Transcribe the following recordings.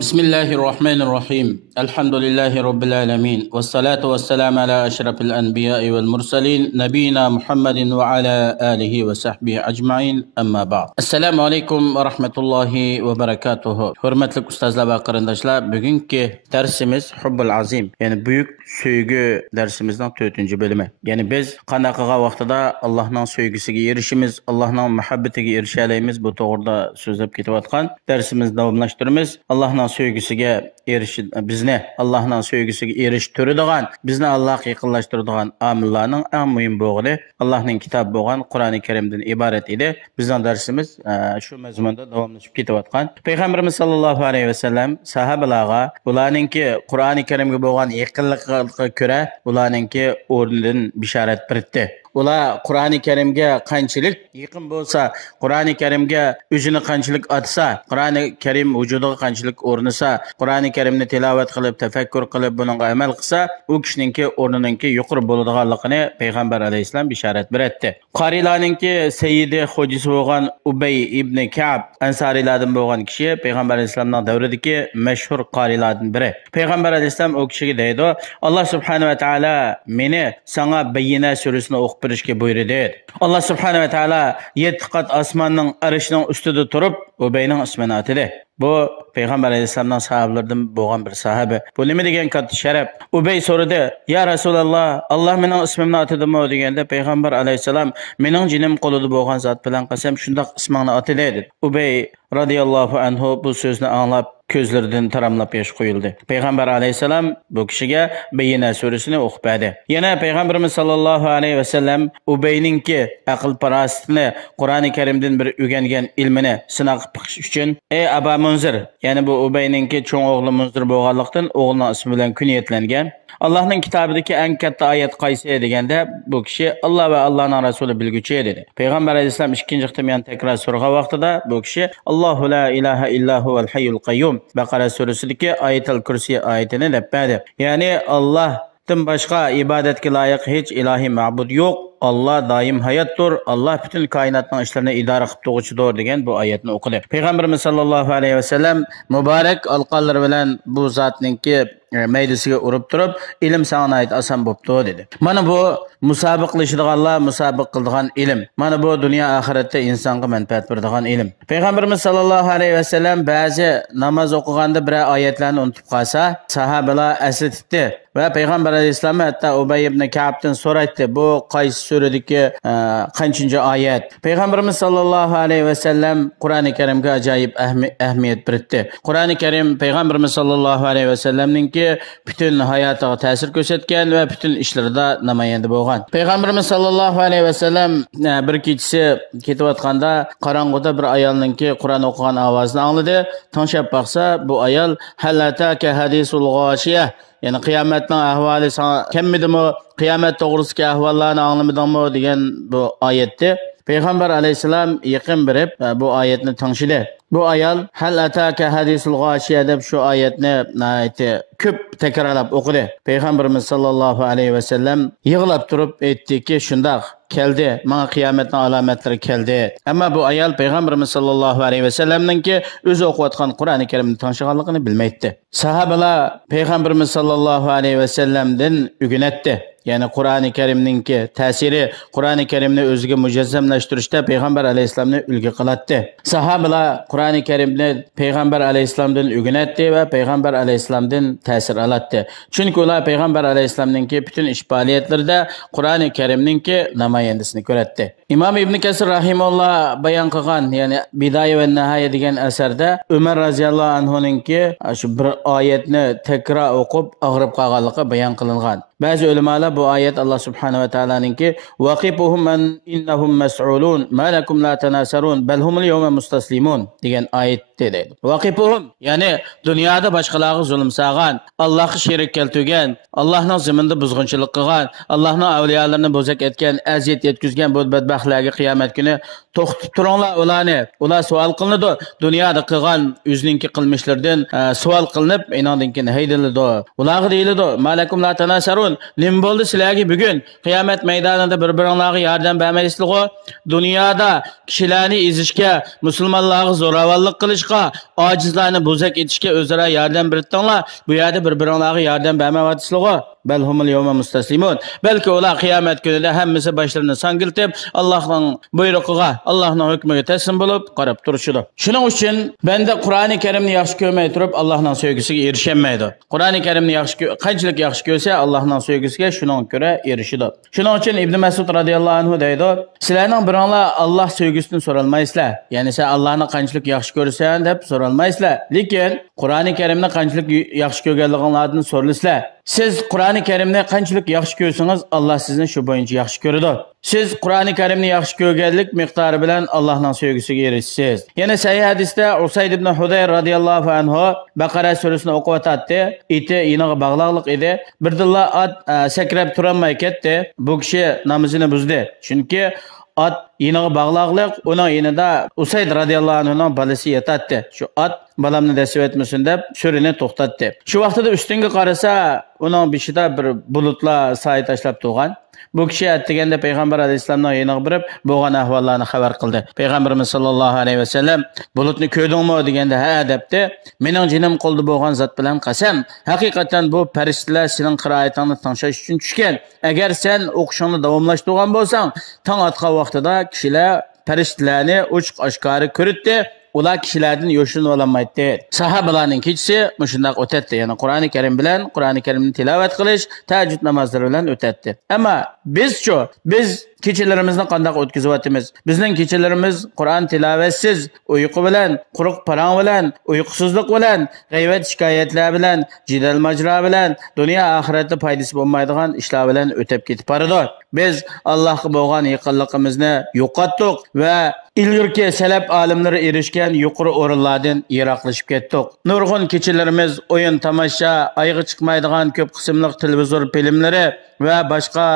بسم الله الرحمن الرحيم الحمد لله رب العالمين والصلاة والسلام على أشرف الأنبياء والمرسلين نبينا محمد وعلى آله وصحبه أجمعين أما بعد السلام عليكم ورحمة الله وبركاته hurmatli ustozlar va qarindoshlar bugungi darsimiz Hubbul Azim yani büyük söygü dersimizning 4. bölümü. Yani biz qanaqaga vaqtida Allohning söygüsiga erishimiz, Allohning muhabbatiga erisha olamiz bu to'g'rida so'zlab ketayotgan darsimizni davomlashtiramiz. Allohning söygüsiga bizni Allohning söygüsiga erishtiradigan, bizni Allohga yaqinlashtiradigan omillarning eng muhim bo'g'ini Allohning kitobi bo'lgan Qur'oni Karimdan iborat edi. Bizning darsimiz shu mazmunda davomlashib ketayotgan. Payg'ambarimiz sallallohu alayhi vasallam sahobalarga ularningki Qur'oni Karimga bo'lgan yaqinligiga ko'ra ularningki o'rnidan bishorat berdi. Ular Qur'oni Karimga qanchalik yaqin bo'lsa, Qur'oni Karimga o'zini qanchalik atsa, Qur'oni Karim vujudiga qanchalik o'rnasa, Qur'oni Karimni tilovat qilib, tafakkur qilib, bunga amal qilsa, u kishiningki o'rniningki yuqori bo'ladiganligini payg'ambar alayhisalom bishorat berdi. Qarilarningki sayyidi xo'jisi bo'lgan Ubay ibn Ka'b ansarilardan bo'lgan kishi payg'ambar alayhisalomning davridagi mashhur qarilardan biri. Payg'ambar alayhisalom u kishiga deydi: "Alloh subhanahu va taolo meni sana Bayyina surasini o'qib berishga buyurdi." Allah subhanahu va taolo 7 qat osmonning arshining ustida turib, Ubayning ismini atadi. Bu Peygamber Aleyhisselam'dan sahabelerden boğan bir sahabe. Bu ne mi degen kattı şeref? Ubey sorudu. Ya Resulallah, Allah menin ismimni atıdı mı degende Peygamber Aleyhisselam menin cinim koludu boğan zat bilen qasam şundak ismini atıdı dedi. Ubey radıyallahu anhu bu sözünü anlap közlerden taramlap yaş koyuldu. Peygamber Aleyhisselam bu kişiye Beyyine suresini okup verdi. Yine Peygamberimiz sallallahu aleyhi ve sellem Ubey'ninki akıl parasitini Kur'an-ı Kerim'den bir ügengen ilmini sınaq pıkış üçün ey Aba Munzir, yani bu Ubey'ninki çoğun oğlu Munzir boğallıqdan oğlunun ismi bilen künyetlengen. Allah'ın kitabındaki en katta ayet qaysi degende bu kişi Allah ve Allah'ın Resulü bilgüçü dedi. Peygamber Aleyhisselam ikinci ihtimayen tekrar soruğa vaxtıda bu kişi Allahu la ilahe illa huvel hayyul qayyum Bakara suresindeki Ayet-el Kürsi ayetini leppedi. Yani Allah'tan başka ibadetki layık hiç ilahi ma'bud yok. Allah daim hayatdır. Allah bütün kainatın işlerini idare qilib to'g'richidir degan bu oyatni o'qidi. Payg'ambarimiz sallallohu alayhi vasallam muborak alqonlar bilan bu zotninki maydasiga urib turib, ilm sana ait oson bo'pti dedi. Mana bu musobiqlashadiganlar musobiq qiladigan ilm. Mana bu dunyo oxiratda insonga manfaat beradigan ilm. Payg'ambarimiz sallallohu alayhi vasallam ba'zi namoz o'qiganda bir oyatlarni unutib qolsa, sahobalar eslatdi. Ve Peygamber Aleyhisselam hatta Ubay ibn Ka'b'dan so'raydi. Bu qaysi suradagi qanchınchi oyat? Peygamberimiz sallallohu alayhi ve sellem Qur'oni Karimga ajoyib ahamiyat berdi. Qur'oni Karim Peygamberimiz sallallohu alayhi ve sellemninki bütün hayotiga ta'sir ko'rsatgan va bütün ishlarida namoyanda bo'lgan. Peygamberimiz sallallohu alayhi ve sellem bir kechasi ketayotganda qorong'uda bir ayolninki Qur'on o'qigan ovozini angladi. Tanshab baqsa bu ayol hallataka hadisul g'oshiya, yani kıyametin ahvali sana kemmidi mi? Kıyamet doğrusu ahvallarını anlamadın mı? Diyen bu ayetti. Peygamber aleyhisselam yakın berip bu ayetini tanıştı. Bu ayal hal ataka hadisul gâşiye deb şu ayetni köp tekrarlab okudu. Peygamberimiz sallallahu aleyhi ve sellem yığılab turup etti ki şundaq keldi. Bana kıyametin alametleri keldi. Ama bu ayal Peygamberimiz sallallahu aleyhi ve sellem'ninki özü okuyatkan Kur'an-ı Kerim'ni tanışıganlığını bilmeydi. Sahabalar Peygamberimiz sallallahu aleyhi ve sellem'den ügünetti. Yani Kur'an-ı Kerim'ninki tesiri Kur'an-ı Kerim'ni özüge mücezzemleştirişte Peygamber Aleyhisselam'ını ülge kılattı. Sahabalar Kur'an-ı Kerim'ni Peygamber Aleyhisselam'dan ügünetti ve Peygamber Aleyhisselam'dan tesir alattı. Çünkü ular Peygamber Aleyhisselam'ninki bütün iş faaliyetlerde Kur'an-ı Kerim'ninki namayendisini göretti. İmam İbn Kesir rahimullah bayan kılgan yani Bidaye ve Nihaye degen eserde Ömer raziyallahu anhu'ninki şu bir ayetini tekrar okup ağırıp kalganlığı bayan kılıngan. Bazı ulemalar bu ayet Allah subhanahu ve ta'ala'nınki "Vaqifuhum en innahum mes'ulun ma lakum la tanasarun bel humul yawma mustaslimun" degan ayet dedi. Vaqifuhum yani dünyada başkalarına zulüm sağan, Allah'a şerik keltirgen, Allah'ın ziminde buzg'unchilik qilgan, Allah'ın avliyalarini bozak etgan, aziyat yetkizgan bu bedbaxtlarga qiyomat kuni to'xtatib turinglar ularni. Ular savol qilinadi. Dunyoda qilgan o'zininki qilmishlardan savol qilinib, inondan keyin haydaladi. Ularga deyiladi: "Ma lakum la tanasarun" mustaslimun. Nim bo'ldi sizlarga bugun qiyomat maydonida bir-biringlarga yordam bermaysizlar. Dunyoda kishilarni ezishga, musulmonlarga zo'ravonlik qilishga, ojizlarni bo'zak etishga o'zaro yordam beritdinglar. Bu yerda bir-biringlarga yordam bermayapsizlar. Bel humul yawma mustaslimun. Belki ular qiyomat kunida hammasi boshlarini sangiltib, Allohning buyrug'iga, Allohning hukmiga taslim bo'lib qarab turishadi. Shuning uchun banda Qur'oni Karimni yaxshi ko'rmay turib, Allohning sevgisiga erisholmaydi. Qur'oni Karimni qanchalik yaxshi ko'rsa, Allohning sevgisiga shuning ko'ra erishadi. Shuning uchun Ibn Mas'ud radhiyallohu anhu deydi, sizlarning biringlar Alloh sevgisini so'ralmaysizlar. Ya'ni sen Allohni qanchalik yaxshi ko'rsan deb so'ralmaysizlar. Lekin Qur'oni Karimni qanchalik yaxshi ko'rganliginglardan so'ralisizlar. Siz Qur'oni Karimni qanchalik yaxshi ko'rsangiz, Alloh sizni shu bo'yicha yaxshi ko'radi. Siz Qur'oni Karimni yaxshi ko'rganlik miqdori bilan Allohning sevgisiga erishsiz. Yana sahih hadisda Usayd ibn Hudayr radhiyallohu anhu Baqara surasini o'qiyotdi. Iti iniga bog'liqlik edi. Birdilla ot sakrab turolmay ketdi. Bu kishi namozini buzdi. Chunki ot iniga bog'liqlik, uning inida Usayd radhiyallohu anhuning balasi yotadi. Shu ot balamni dasib etmesin deb surini to'xtatdi. Shu vaqtida ustinga qarasa, uning beshida bir bulutlar soy tashlab turgan. Bu kishi aytganda payg'ambar alayhisolamning yoniga borib, bo'lgan ahvollarni xabar qildi. Payg'ambarimiz sollallohu alayhi vasallam bulutni ko'rdingmi deganda, ha debdi. Mening jinim qo'lda bo'lgan zot bilan qasam, haqiqatan bu farishtalar sening qiroatingni tinglash uchun tushgan. Agar sen o'qishingni davomlashtirgan bo'lsang, tong otgan vaqtida kishilar farishtalarni ochiq oshkora ko'rdi. Ular kishilardan yo'shinib olmaydi. Sahobalarning kechasi shunday o'tadi. Ya'ni Qur'oni Karim bilan Qur'oni Karimni tilovat qilish, tahajjud namozlari bilan o'tadi. Ammo biz kechalarimizni qanday o'tkazyapmiz? Bizning kechalarimiz Qur'on tilovatsiz, uyqu bilan, quruq parang bilan, uyqusizlik bilan, g'ayvat shikoyatlar bilan, jidal majro bilan, dunyo oxiratda foydasi bo'lmaydigan ishlar bilan o'tib ketib boradi. Biz Allohga bo'lgan yaqinligimizni yo'qotdik va ilgirki salaf olimlari erishgan yuqori o'rinlardan yiroqlashib ketdik. Nurg'un kechalarimiz o'yin tomosha, oyga chiqmaydigan ko'p qismli televizor filmlari va boshqa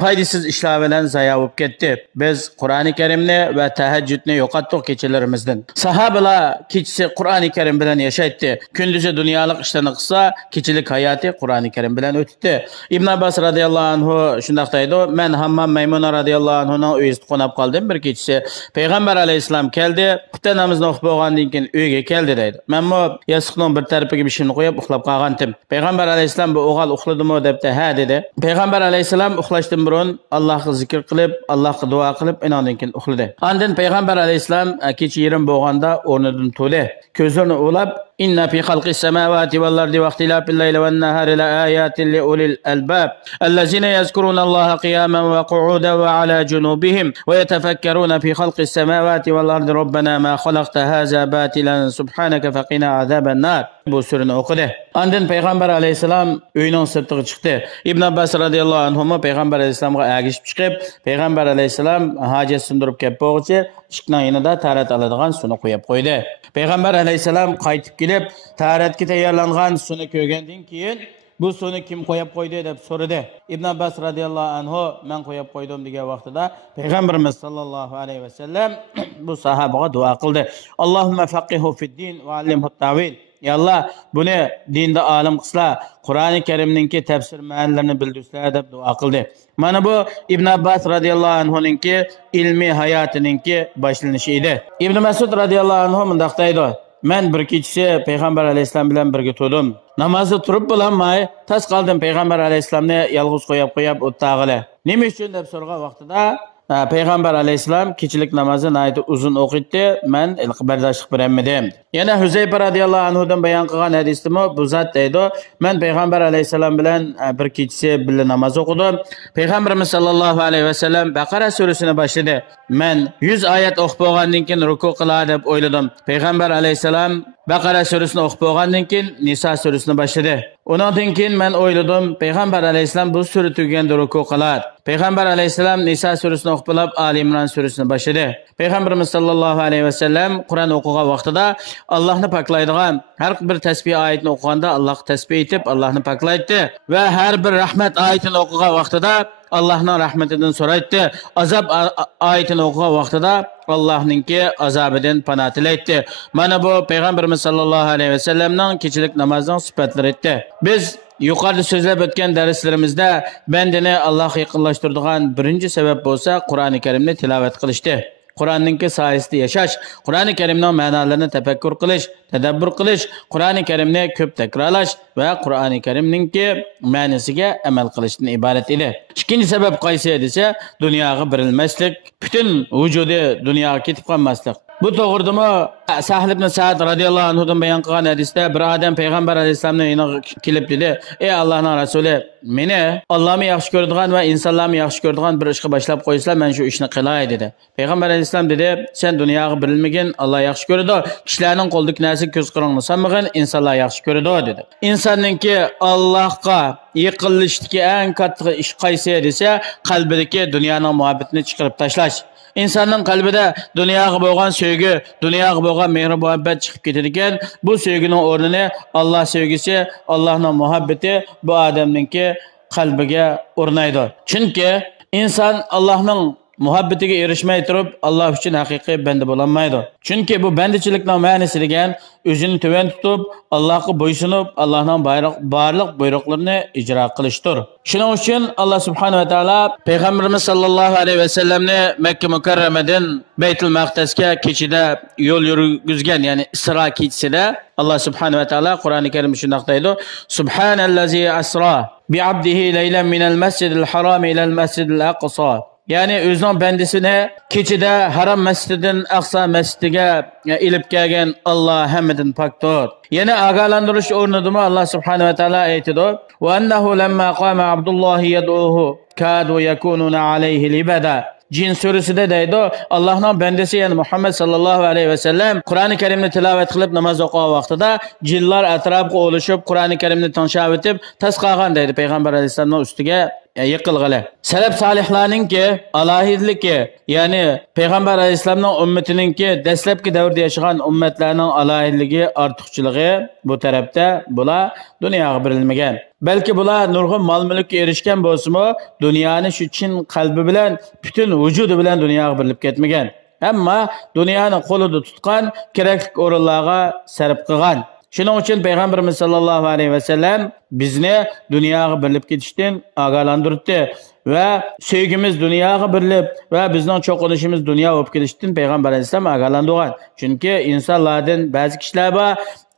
foydasiz ishlar bilan zayo bo'lib ketdi. Biz Qur'oni Karimni va tahajjudni yo'qotdik kechalarimizdan. Sahobalar kechasi Qur'oni Karim bilan yashaydi. Kunduzi dunyolik ishlarni qilsa, kechalik hayoti Qur'oni Karim bilan o'tdi. Ibn Abbas radhiyallohu anhu shunday deydi: "Men Hammam Maymuna radhiyallohu anhuning uyida qonab qoldim bir kechasi. Payg'ambar alayhisalom keldi, xufta namozni o'qib bo'lgandan keyin uyga keldi" deydi. Men bu yostiqning bir tarafiga bishimni qo'yib uxlab qolgandim. Payg'ambar alayhisalom bu o'g'il uxladimi debdi, "Ha" dedi. Payg'ambar alayhisalom uxlashdan burun Allohga zikr qilib, Allohga duo qilib, inondan keyin uxladi. Ondan payg'ambar alayhisalom kecha yerim bo'lganda o'rnidan turdi. Ko'zlarini o'lab, "Inna fi xalqis samawati val ardi va ixtilafil layli van nahari la ayatin li ulil albab allazina yazkuruna Alloha qiyaman va qu'udan va ala junubihim va yatafakkaruna fi xalqis samawati val ardi robbana ma xalaqta haza batilan subhanaka faqina azaban nar." Bu surani o'qidi. Ondan payg'ambar alayhisalom uyning sirtiga chiqdi. Ibn Abbas radhiyallohu anhu payg'ambar alayhisalomga agishib chiqib, payg'ambar alayhisalom hojat sindirib kelib bo'lg'ichi, ishqning yonida tarat oladigan suvni qo'yib qo'ydi. Payg'ambar alayhisalom qaytib kelib, taratga tayyorlangan suvni ko'rgandan keyin bu suvni kim qo'yib qo'ydi deb so'radi. Ibn Abbas radhiyallohu anhu men qo'yib qo'ydim degan vaqtida payg'ambarimiz sollallohu alayhi vasallam bu sahobaga duo qildi. Allohumma faqihu fid-din va allimhu at-tawil. Ya Allah, buni dinda alim qilsa, Qur'oni Karimninki tafsir ma'nilarini bildirsa deb duo qildi. Mana bu Ibn Abbas radhiyallohu anhuninki ilmiy hayotininki boshlanishi edi. Ibn Mas'ud radhiyallohu anhu mundaq deydi: "Men bir kechasi payg'ambar alayhisalom bilan birga turdim. Namozda turib bo'lmay, tas qoldim payg'ambar alayhisalomni yolg'iz qo'yib o'tag'ili. Nima uchun deb so'ragan vaqtida payg'ambar alayhisalom kechilik namozni nayt uzun o'qitdi, men bardoshlik bermadim." Yana Huzayfa radhiyallohu anhudan bayon qilgan hadisda bu zot deydi: "Men payg'ambar alayhisalom bilan bir kechasi birga namoz o'qidim. Payg'ambarimiz sollallohu alayhi vasallam Baqara surasini boshladi. Men 100 oyat o'qib bo'lgandan keyin ruku qilay deb o'yladim. Payg'ambar alayhisalom Baqara surasini o'qib bo'lgandan keyin Nisa surasini boshladi. Undan keyin men o'yladim, payg'ambar alayhisalom bu sura tugaganda ruku qilar. Payg'ambar alayhisalom Nisa surasini o'qib bo'lib Ali Imron surasini boshladi. Payg'ambarimiz sollallohu alayhi vasallam Qur'on o'qigan vaqtida Allohni poklaydigan har bir tasbih oyatini o'qiganda Alloh tasbih etib Allohni poklaydi va har bir rahmat oyatini o'qigan vaqtida Allohning rahmatidan so'raydi. Azob oyatini o'qigan vaqtida Allohninki azobidan panoh tilaydi. Mana bu payg'ambarimiz sollallohu alayhi vasallamning kechilik namozining sifatlari edi. Biz yuqorida so'zlab o'tgan darslarimizda bandani Allohga yaqinlashtiradigan birinchi sabab bo'lsa, Qur'oni Karimni tilovat qilishdir. Qur'onning soyasida yashash, Qur'oni Karimning ma'nolarini tafakkur qilish, tadabbur qilish, Qur'oni Karimni ko'p takrorlash va Qur'oni Karimning ma'nosiga amal qilishdan iborat edi. Ikkinchi sabab qaysi desa, dunyoga berilmaslik, butun vujudi dunyoga ketib qolmaslik. Bu to'g'ridimi Sahl ibn Sa'd radhiyallohu anhudan bayon qilgan hadisda bir odam payg'ambar alayhisolamning yoniga kelib dedi: "Ey Allohning rasuli, meni Allohni yaxshi ko'radigan va insonlarni yaxshi ko'radigan bir ishga boshlab qo'ysizlar, men shu ishni qilay" dedi. Payg'ambar alayhisolam dedi: "Sen dunyoga berilmagan, Alloh yaxshi ko'radi. Kishilarning qo'ldagi narsa ko'z qirongni sanmagan, insonlar yaxshi ko'radi" dedi. İnsonningki Allohga yaqinlashishdagi eng katta ish qaysi desa, qalbidagi dunyoning muhabbatini chiqarib tashlash. İnsanın qalbida dunyoga bo'lgan sevgi, dunyoga bo'lgan mehr-muhabbat chiqib ketadi ekan, bu sevgining o'rnini Alloh sevgisi, Allohning muhabbati bu odamningki qalbiga o'rnaydi. Chunki inson Allohning muhabbatiga erishmay turib, Alloh uchun haqiqiy banda bo'la olmaydi. Chunki bu bandichilikning ma'nosi degan o'zini tuvan tutib, Allohga bo'ysunib, Allohning barliq buyruqlarini ijro qilishdir. Shuning uchun Alloh subhanahu va taolo payg'ambarimiz sollallohu alayhi va sallamni Makka mukarramadan Baytul Maqdasga kechida yo'l yurgizgan, ya'ni Isro kechisida Alloh subhanahu va taolo Qur'oni Karimda shunday deydi: "Subhanallazi asra bi 'abdihi laylan minal masjidil harom ilal masjidil aqsa." Yani o'zining bandisini kechida Haram masjididan Aqsa masjidiga ilib kelgan Alloh hammadan pokdir. Yana ogohlantirish o'rnidami Alloh subhanahu va taolo aytadi: "Va annahu lamma qama Abdulloh yad'uhu kadu yakununa alayhi libada." Cin surasida deydi, Allohning bandasi yani Muhammad sallallohu alayhi va sallam Qur'oni Karimni tilovat qilib namoz o'qigan vaqtida jinlar atrofga olishib Qur'oni Karimni tanshab etib tas qolgan deydi payg'ambar alayhisolamning ustiga yiqilg'ili. Salaf solihlarningki alohidligi, ya'ni payg'ambar alayhisolamning ummatininki dastlabki davrda yashagan ummatlarning alohidligi, ortiqchiligi bu tarafda bular dunyoga berilmagan. Balki bular nurg'un mol-mulkka erishgan bo'lsa-mu, dunyoni shu chin qalbi bilan, butun vujudi bilan dunyoga berilib ketmagan. Ammo dunyoni qo'lida tutgan, kerakli o'rinlarga sarf qilgan. Shuning uchun payg'ambarimiz sollallohu alayhi va sallam bizni dunyoga berilib ketishdan ogohlantirdi va sevgimiz dunyoga berilib va bizning cho'qinishimiz dunyo bo'lib ketishdan payg'ambar alayhisalom ogohlantirgan. Chunki insonlardan ba'zi kishilar bor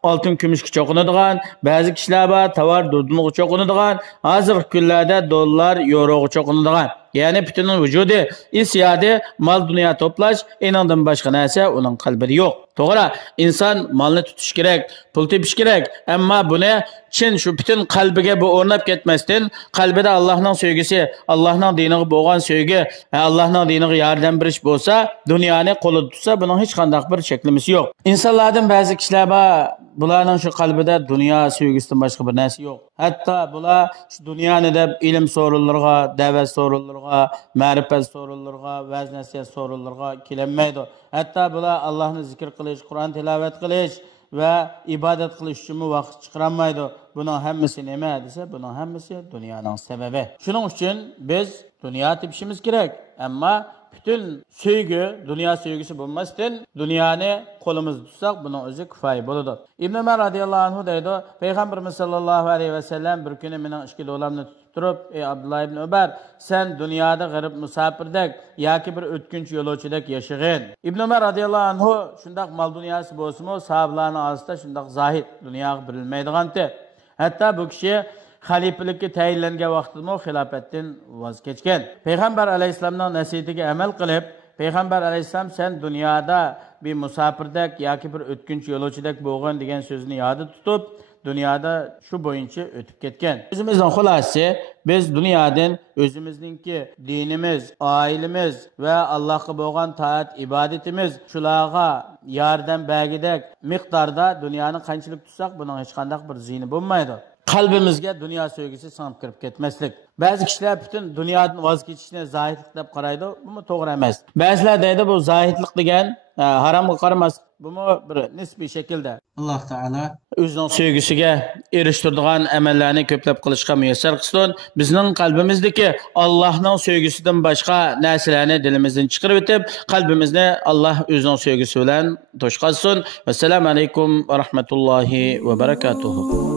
oltin kumushga cho'qinadigan, ba'zi kishilar bor tovar dudunga cho'qinadigan, hozirgi kunlarda dollar, yevroga cho'qinadigan. Yani bütün vücudu, isyadi, mal dünya toplaş, inandan başka neyse onun kalbide yok. Doğru, insan malını tutuş gerek, pul tepiş gerek. Ama bu ne? Çin şu bütün kalbige bu ornap gitmezden, kalbide Allah'ın sevgisi, Allah'ın dinine boğan sevgi, Allah'ın dinine yardım biriş bolsa, dünyanı kolu tutsa, bunun hiç kandak bir şeklimiz yok. İnsanlardan bazı kişiler var, bularning şu kalbide dünya sevgisinden başka bir neyse yok. Hatta bular şu dünyanı da ilim sorunlarına, davet sorunlarına, ma'rifat sorunlarına, vaz nasihat sorunlarına kelinmaydi. Hatta bular Allah'ını zikr qilish, Qur'on tilovat qilish ve ibadet qilish uchun vaqt chiqarmaydi. Bunun hammasi nima desa, bunun hammasi dunyoning sababi. Shuning uchun biz dunyo tepishimiz kerak. Ammo bütün sevgi, dünya sevgisi bulmasın, dünyanı kolumuz tutsak bunun özü kifayi buludu. İbn Ömer radıyallahu anhu deydi, Peygamberimiz sallallahu aleyhi ve sellem bir günü menen işki dolamını tutup, ey Abdullah ibn Ömer, sen dünyada garip musafirdek, ya ki bir ötkünç yolçudek yaşayın. İbn Ömer radıyallahu anhu, şundak mal dünyası bolsumu, sahablarının ağzında şundak zahid, dünyaya bilinmeydiğandı. Hatta bu kişi xalifalikka tayinlangan vaqtida xilofətdən vaz keçgan. Peyğəmbər əleyhissalamның nəsihətinə əməl qılıb, Peyğəmbər əleyhissalam sen dünyada bir musafirdak yoki bir o'tkinch yo'lovchidak bo'lgan degan so'zni yodda tutib, dünyada şu boyunca ötüp ketgan. O'zimizning xulosasi, biz dunyodan o'zimizningki dinimiz, oilamiz va Allohga bo'lgan taat ibodatimiz shularga yordam bergidek miqdorda dunyoni qanchalik tutsak, buning hech qanday bir ziyni bo'lmaydi. Qalbimizga dunyo sevgisi singib kirib ketmaslik. Ba'zi kishilar butun dunyodan voz kechishni zohidlik deb qaraydi. Bu to'g'ri emas. Ba'zilar deydi bu zohidlik degan haromga qaramas. Bu bir nisbiy shaklda. Alloh taolo o'zining sevgisiga erishtiradigan amallarni ko'plab qilishga muyassar qilsin. Bizning qalbimizdagi Allohning sevgisidan boshqa narsalarni dilimizdan chiqarib o'tib, qalbimizni Alloh o'zining sevgisi bilan to'shqazsin. Assalomu alaykum va rahmatullohi va barakatuh.